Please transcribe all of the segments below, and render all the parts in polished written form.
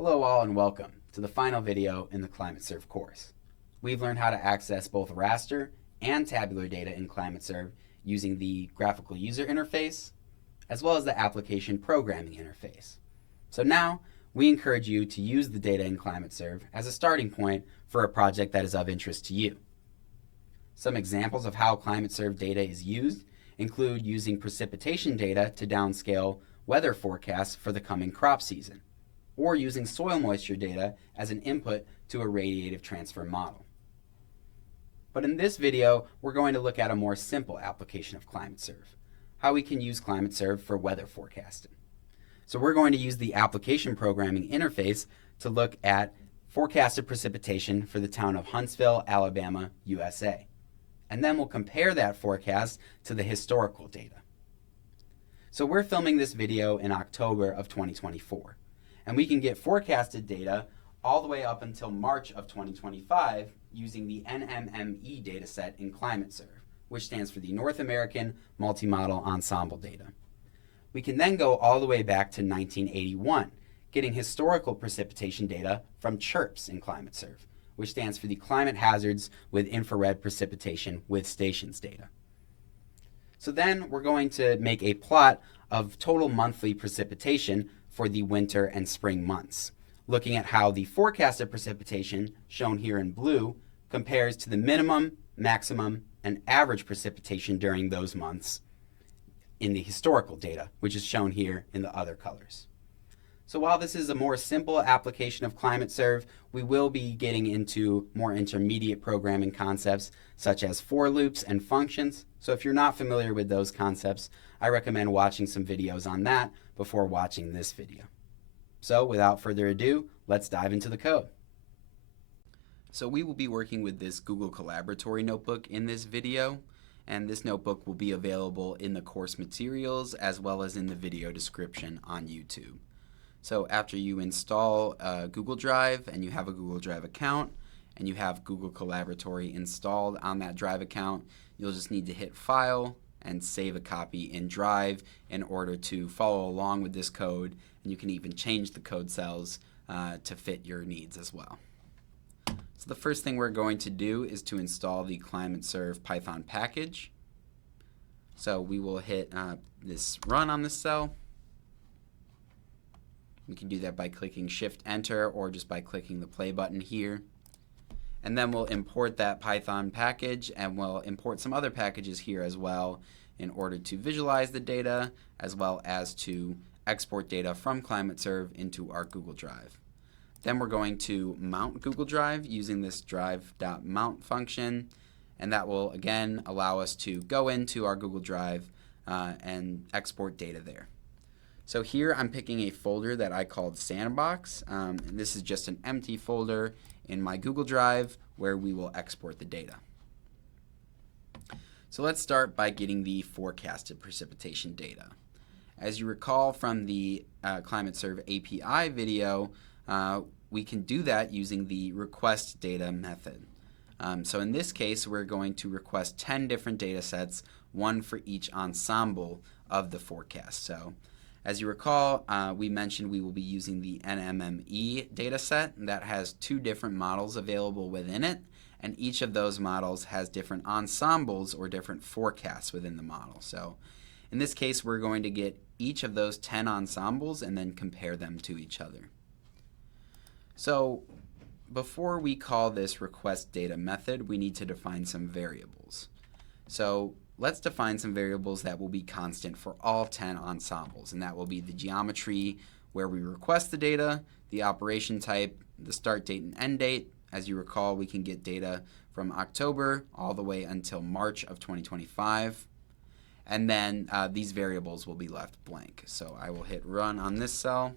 Hello all and welcome to the final video in the ClimateSERV course. We've learned how to access both raster and tabular data in ClimateSERV using the graphical user interface as well as the application programming interface. So now we encourage you to use the data in ClimateSERV as a starting point for a project that is of interest to you. Some examples of how ClimateSERV data is used include using precipitation data to downscale weather forecasts for the coming crop season, or using soil moisture data as an input to a radiative transfer model. But in this video, we're going to look at a more simple application of ClimateSERV, how we can use ClimateSERV for weather forecasting. So we're going to use the application programming interface to look at forecasted precipitation for the town of Huntsville, Alabama, USA. And then we'll compare that forecast to the historical data. So we're filming this video in October of 2024. And we can get forecasted data all the way up until March of 2025 using the NMME dataset in ClimateSERV, which stands for the North American Multi-Model Ensemble Data. We can then go all the way back to 1981, getting historical precipitation data from CHIRPS in ClimateSERV, which stands for the Climate Hazards with Infrared Precipitation with Stations data. So then we're going to make a plot of total monthly precipitation for the winter and spring months, looking at how the forecasted precipitation, shown here in blue, compares to the minimum, maximum, and average precipitation during those months in the historical data, which is shown here in the other colors. So while this is a more simple application of ClimateSERV, we will be getting into more intermediate programming concepts such as for loops and functions. So if you're not familiar with those concepts, I recommend watching some videos on that before watching this video. So without further ado, let's dive into the code. So we will be working with this Google Collaboratory notebook in this video, and this notebook will be available in the course materials as well as in the video description on YouTube. So after you install Google Drive and you have a Google Drive account and you have Google Collaboratory installed on that Drive account, you'll just need to hit File and save a copy in Drive in order to follow along with this code, and you can even change the code cells to fit your needs as well. So the first thing we're going to do is to install the ClimateSERV Python package. So we will hit this run on this cell. We can do that by clicking Shift Enter or just by clicking the play button here. And then we'll import that Python package, and we'll import some other packages here as well in order to visualize the data as well as to export data from ClimateSERV into our Google Drive. Then we're going to mount Google Drive using this drive.mount function, and that will again allow us to go into our Google Drive and export data there. So here I'm picking a folder that I called Sandbox, and this is just an empty folder in my Google Drive where we will export the data. So let's start by getting the forecasted precipitation data. As you recall from the ClimateSERV API video, we can do that using the request data method. So in this case, we're going to request 10 different data sets, one for each ensemble of the forecast. So as you recall, we mentioned we will be using the NMME dataset that has 2 different models available within it, and each of those models has different ensembles or different forecasts within the model. So in this case, we're going to get each of those 10 ensembles and then compare them to each other. So before we call this request data method, we need to define some variables. So let's define some variables that will be constant for all 10 ensembles, and that will be the geometry where we request the data, the operation type, the start date and end date. As you recall, we can get data from October all the way until March of 2025, and then these variables will be left blank. So I will hit run on this cell,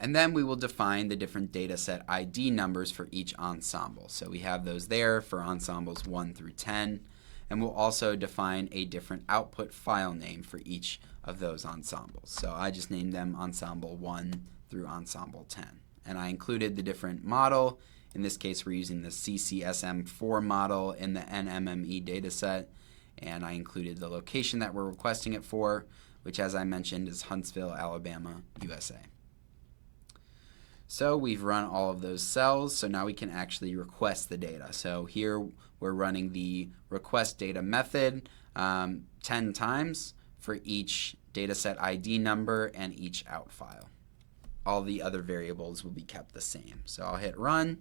and then we will define the different data set ID numbers for each ensemble. So we have those there for ensembles 1 through 10. And we'll also define a different output file name for each of those ensembles. So I just named them Ensemble 1 through Ensemble 10. And I included the different model. In this case, we're using the CCSM4 model in the NMME dataset. And I included the location that we're requesting it for, which, as I mentioned, is Huntsville, Alabama, USA. So we've run all of those cells, so now we can actually request the data. So here we're running the request data method 10 times for each dataset ID number and each out file. All the other variables will be kept the same. So I'll hit run,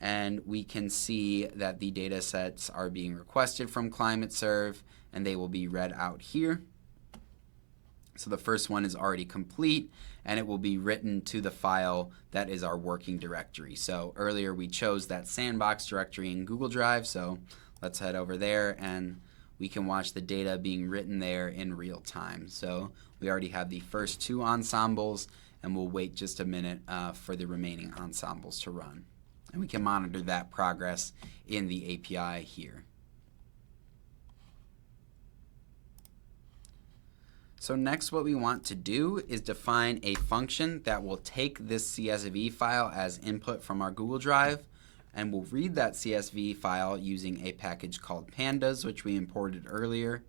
and we can see that the datasets are being requested from ClimateSERV, and they will be read out here. So the first one is already complete, and it will be written to the file that is our working directory. So earlier we chose that sandbox directory in Google Drive, so let's head over there and we can watch the data being written there in real time. So we already have the first 2 ensembles, and we'll wait just a minute for the remaining ensembles to run. And we can monitor that progress in the API here. So next, what we want to do is define a function that will take this CSV file as input from our Google Drive, and we'll read that CSV file using a package called pandas, which we imported earlier.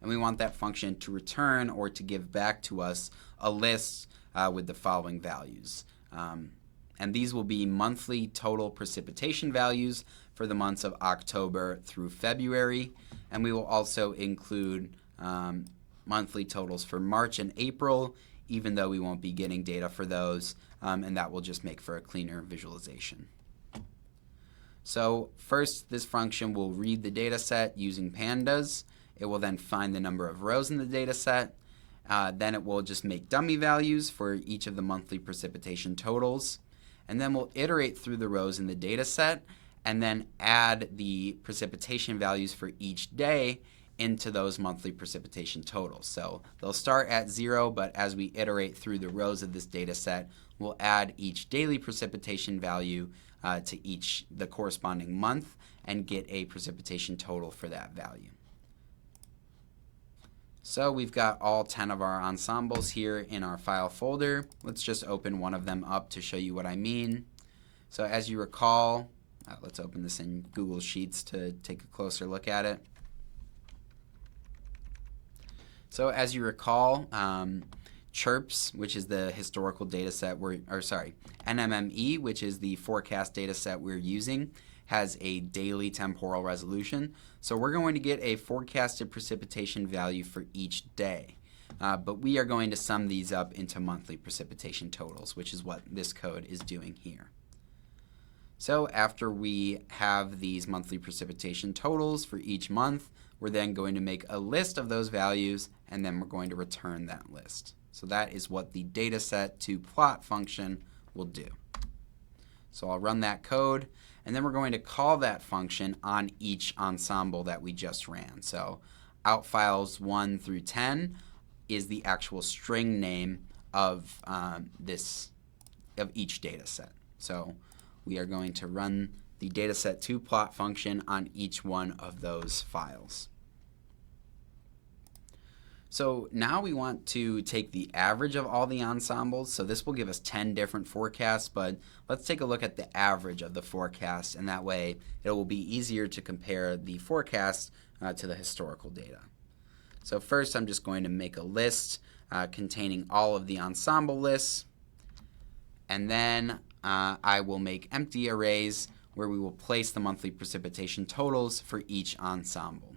And we want that function to return or to give back to us a list with the following values. And these will be monthly total precipitation values for the months of October through February, and we will also include monthly totals for March and April, even though we won't be getting data for those, and that will just make for a cleaner visualization. So first, this function will read the data set using pandas. It will then find the number of rows in the data set. Then it will just make dummy values for each of the monthly precipitation totals. And then we'll iterate through the rows in the data set and then add the precipitation values for each day into those monthly precipitation totals. So they'll start at 0, but as we iterate through the rows of this data set, we'll add each daily precipitation value to the corresponding month and get a precipitation total for that value. So we've got all 10 of our ensembles here in our file folder. Let's just open one of them up to show you what I mean. So as you recall, let's open this in Google Sheets to take a closer look at it. So as you recall, CHIRPS, which is the historical data set, NMME, which is the forecast data set we're using, has a daily temporal resolution. So we're going to get a forecasted precipitation value for each day. But we are going to sum these up into monthly precipitation totals, which is what this code is doing here. So after we have these monthly precipitation totals for each month, we're then going to make a list of those values, and then we're going to return that list. So that is what the dataset2plot function will do. So I'll run that code, and then we're going to call that function on each ensemble that we just ran. So out files 1 through 10 is the actual string name of each data set. So we are going to run the dataset2plot function on each one of those files. So now we want to take the average of all the ensembles. So this will give us 10 different forecasts, but let's take a look at the average of the forecast, and that way it will be easier to compare the forecast to the historical data. So first I'm just going to make a list containing all of the ensemble lists, and then I will make empty arrays where we will place the monthly precipitation totals for each ensemble.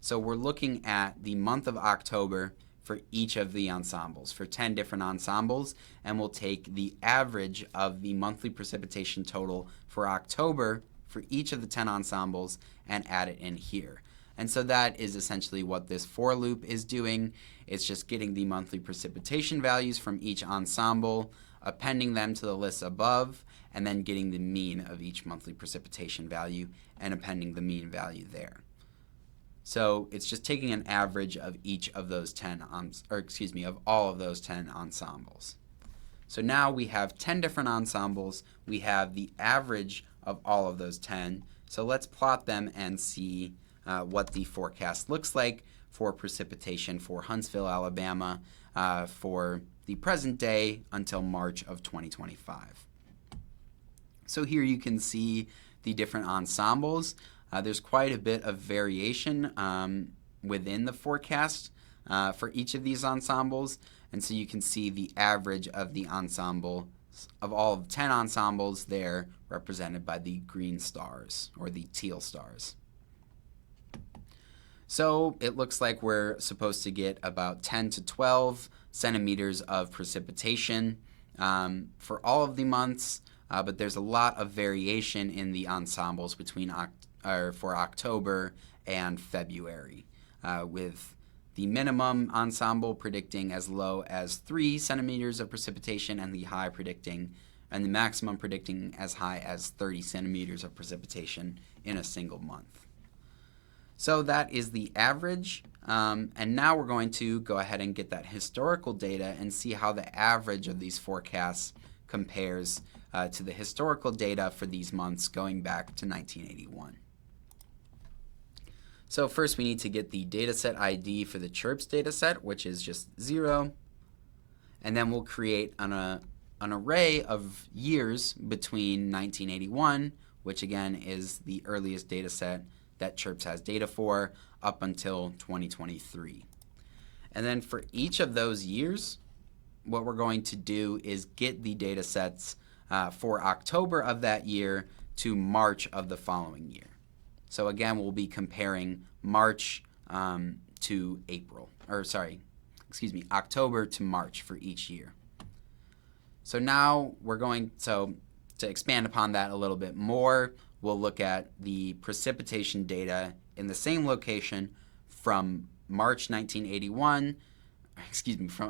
So we're looking at the month of October for each of the ensembles, for 10 different ensembles, and we'll take the average of the monthly precipitation total for October for each of the 10 ensembles and add it in here. And so that is essentially what this for loop is doing. It's just getting the monthly precipitation values from each ensemble, appending them to the list above, and then getting the mean of each monthly precipitation value and appending the mean value there. So it's just taking an average of each of those of all of those 10 ensembles. So now we have 10 different ensembles. We have the average of all of those 10. So let's plot them and see what the forecast looks like for precipitation for Huntsville, Alabama, for the present day until March of 2025. So here you can see the different ensembles. There's quite a bit of variation within the forecast for each of these ensembles, and so you can see the average of the ensembles of all of 10 ensembles, they're represented by the green stars or the teal stars. So it looks like we're supposed to get about 10 to 12 centimeters of precipitation for all of the months, but there's a lot of variation in the ensembles between for October and February, with the minimum ensemble predicting as low as 3 centimeters of precipitation and the maximum predicting as high as 30 centimeters of precipitation in a single month. So that is the average, and now we're going to go ahead and get that historical data and see how the average of these forecasts compares to the historical data for these months going back to 1981. So first we need to get the dataset ID for the CHIRPS dataset, which is just 0, and then we'll create an array of years between 1981, which again is the earliest dataset that CHIRPS has data for, up until 2023. And then for each of those years, what we're going to do is get the data sets for October of that year to March of the following year. So again, we'll be comparing March to October to March for each year. So now we're going to expand upon that a little bit more. We'll look at the precipitation data in the same location from from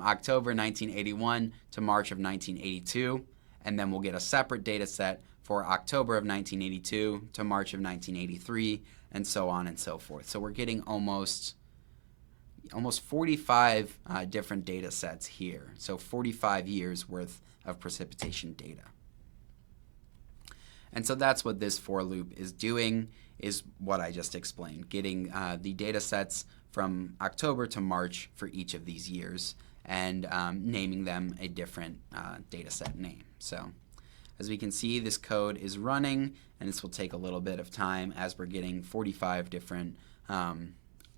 October 1981 to March of 1982, and then we'll get a separate data set for October of 1982 to March of 1983, and so on and so forth. So we're getting almost 45 different data sets here, so 45 years worth of precipitation data. And so that's what this for loop is doing, is what I just explained, getting the data sets from October to March for each of these years and naming them a different data set name. So as we can see, this code is running, and this will take a little bit of time as we're getting 45 different, a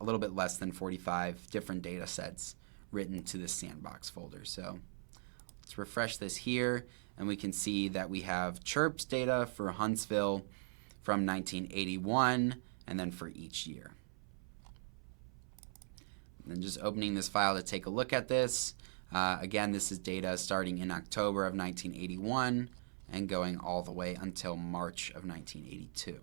little bit less than 45 different data sets written to this sandbox folder. So let's refresh this here, and we can see that we have CHIRPS data for Huntsville from 1981, and then for each year. And then just opening this file to take a look at this. Again, this is data starting in October of 1981 and going all the way until March of 1982.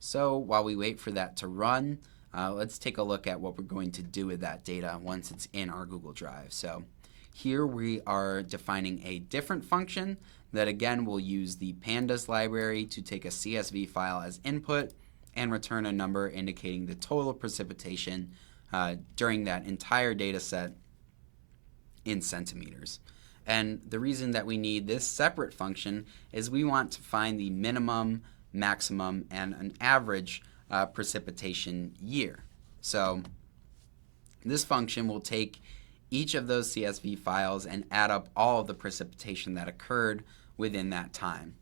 So while we wait for that to run, let's take a look at what we're going to do with that data once it's in our Google Drive. So here we are defining a different function that again will use the pandas library to take a CSV file as input and return a number indicating the total precipitation during that entire data set in centimeters. And the reason that we need this separate function is we want to find the minimum, maximum, and an average precipitation year. So this function will take each of those CSV files and add up all of the precipitation that occurred within that time.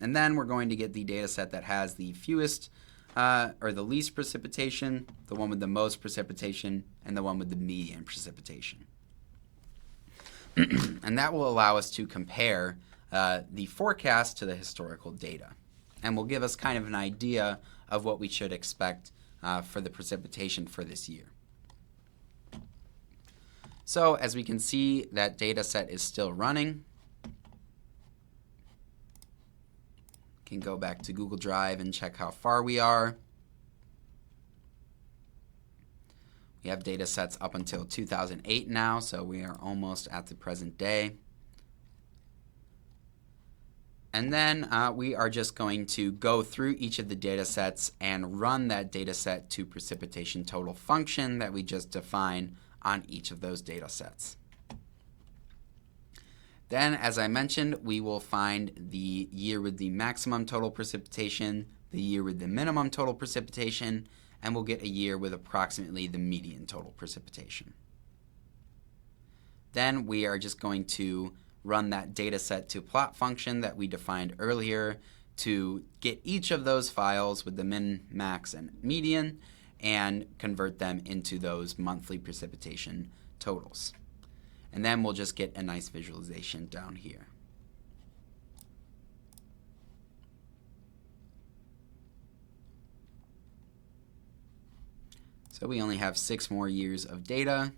And then we're going to get the data set that has the fewest or the least precipitation, the one with the most precipitation, and the one with the median precipitation. And that will allow us to compare the forecast to the historical data, and will give us kind of an idea of what we should expect for the precipitation for this year. So as we can see, that data set is still running. Can go back to Google Drive and check how far we are. We have data sets up until 2008 now, so we are almost at the present day. And then we are just going to go through each of the data sets and run that data set to precipitation total function that we just defined on each of those data sets. Then, as I mentioned, we will find the year with the maximum total precipitation, the year with the minimum total precipitation, and we'll get a year with approximately the median total precipitation. Then we are just going to run that data set to plot function that we defined earlier to get each of those files with the min, max, and median and convert them into those monthly precipitation totals. and then we'll just get a nice visualization down here. So we only have 6 more years of data.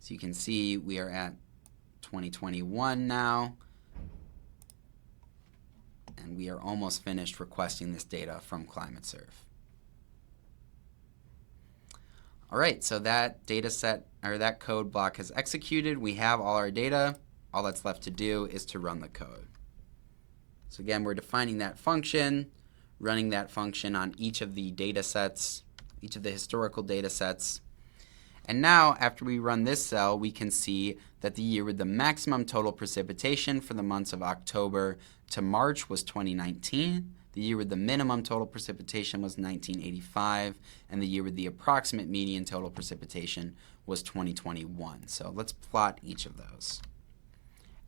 So you can see we are at 2021 now, and we are almost finished requesting this data from ClimateSERV. All right, so that data set, or that code block has executed. We have all our data. All that's left to do is to run the code. So again, we're defining that function, running that function on each of the data sets, each of the historical data sets. And now, after we run this cell, we can see that the year with the maximum total precipitation for the months of October to March was 2019. The year with the minimum total precipitation was 1985. And the year with the approximate median total precipitation was 2021. So let's plot each of those.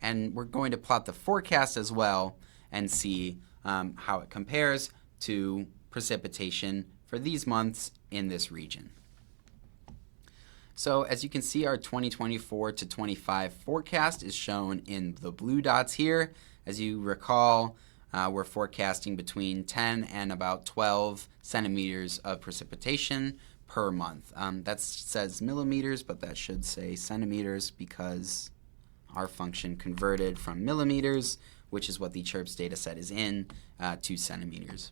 And we're going to plot the forecast as well and see how it compares to precipitation for these months in this region. So as you can see, our 2024 to 25 forecast is shown in the blue dots here. As you recall, we're forecasting between 10 and about 12 centimeters of precipitation per month. That says millimeters, but that should say centimeters because our function converted from millimeters, which is what the CHIRPS data set is in, to centimeters.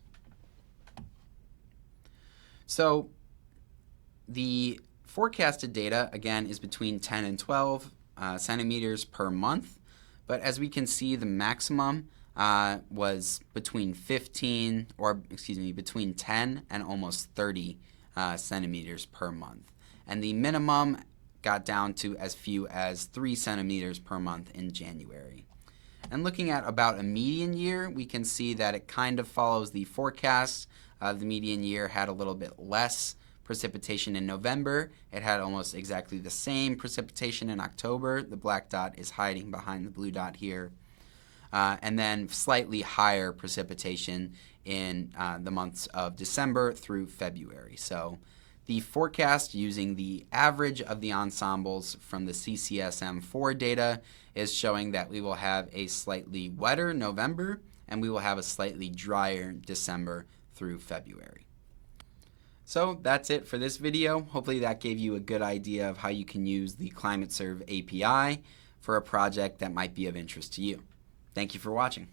So the forecasted data, again, is between 10 and 12 centimeters per month. But as we can see, the maximum was between between 10 and almost 30 centimeters per month. And the minimum got down to as few as 3 centimeters per month in January. And looking at about a median year, we can see that it kind of follows the forecast. The median year had a little bit less precipitation in November. It had almost exactly the same precipitation in October. The black dot is hiding behind the blue dot here. And then slightly higher precipitation in the months of December through February. So the forecast using the average of the ensembles from the CCSM4 data is showing that we will have a slightly wetter November and we will have a slightly drier December through February. So that's it for this video. Hopefully that gave you a good idea of how you can use the ClimateSERV API for a project that might be of interest to you. Thank you for watching.